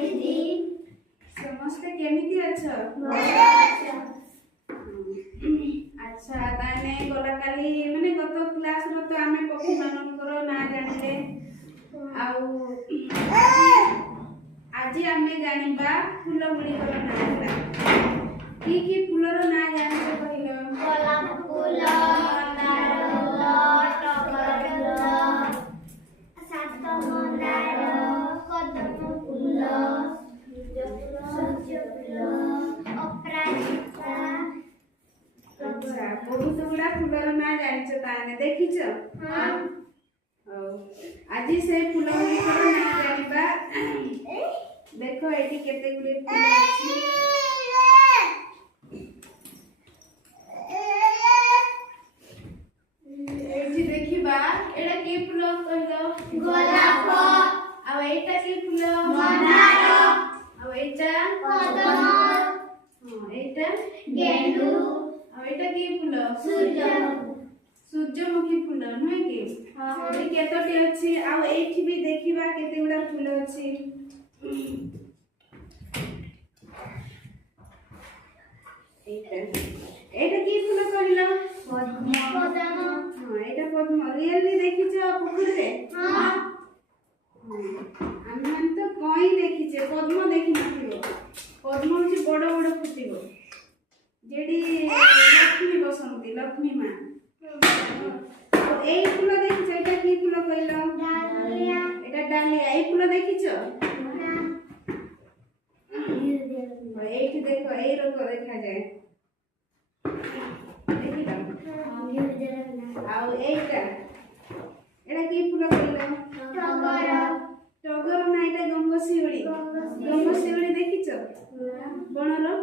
दीदी समस्ते केमिति अछ अच्छा ताने गला काली माने गत क्लास रो तो आमे पक्षी मानकर ना जानिले आउ आज आमे जानिबा फूल गुडी रो ना की फूल रो ना जानिबो कहिलो गोलाप फूल मंदार टगर फूल सात मंदार कदम फूल सूर्य फूल अपराजिता अच्छा बहुत गुडा फूल रो ना जानिछ ताने देखिछ हां आज से फूल गुडी रो ना जानिबा देखो एटी केते गुडी फूल अछि एजी देखिबा एडा की फूल कहलो गोलाप आ एटा की फूल मंदार आ एटा कदम हां एटा गेंडू आ एटा की फूल सूर्यमुखी फूल नय की हां ए केतोटी अछि आ एठी भी देखिबा केते गुडा फूल अछि एटा की फूल कहलो पद्म हां एटा पद्म रियली देखिछ पुकुर रे हां आम तो कई देखिछे पद्म देखि नथिबो पद्म होची बड़ बड़ फुटिबो जेडी लक्ष्मी बसंती लक्ष्मी मां और एई फूल देखिछ एटा की फूल कहलो डालिया एटा डालिया एई फूल देखिछ एठी देखो एई रंग देखा जाए देखिलो आउ एटा एटा की फूल कहलो टगर ना एटा गंगशिउली देखिछ बनरो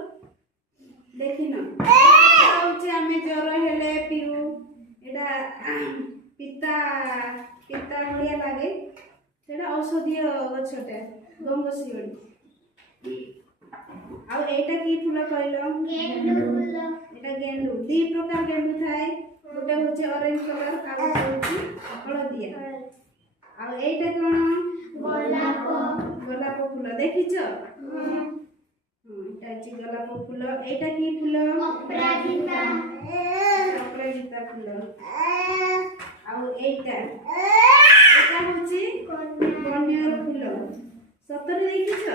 देखिनो होचे आमे जर हेले पिउ एटा पिता पिता भलिया लागे सेटा औषधीय गछटे गंगशिउली आउ एटा की फूल कहलो एटा गेंडू दी प्रकार गेंडू थाए गोटे होचे ऑरेंज कलर आ गोटे होचे हळदिया आउ एटा कोन गोलाप फूल देखिछ एटा अछि गोलाप फूल एटा की फूल अपराजिता अपराजिता फूल आउ एटा होचे कन्यार फूल सतरे देखिछ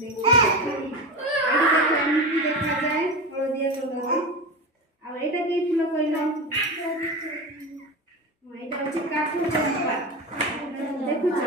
देखो आड़ी देखो देखा जाए हळदिया कलर आ एटा की फूल कहलो एटा अछि काठू चंपा देखुछ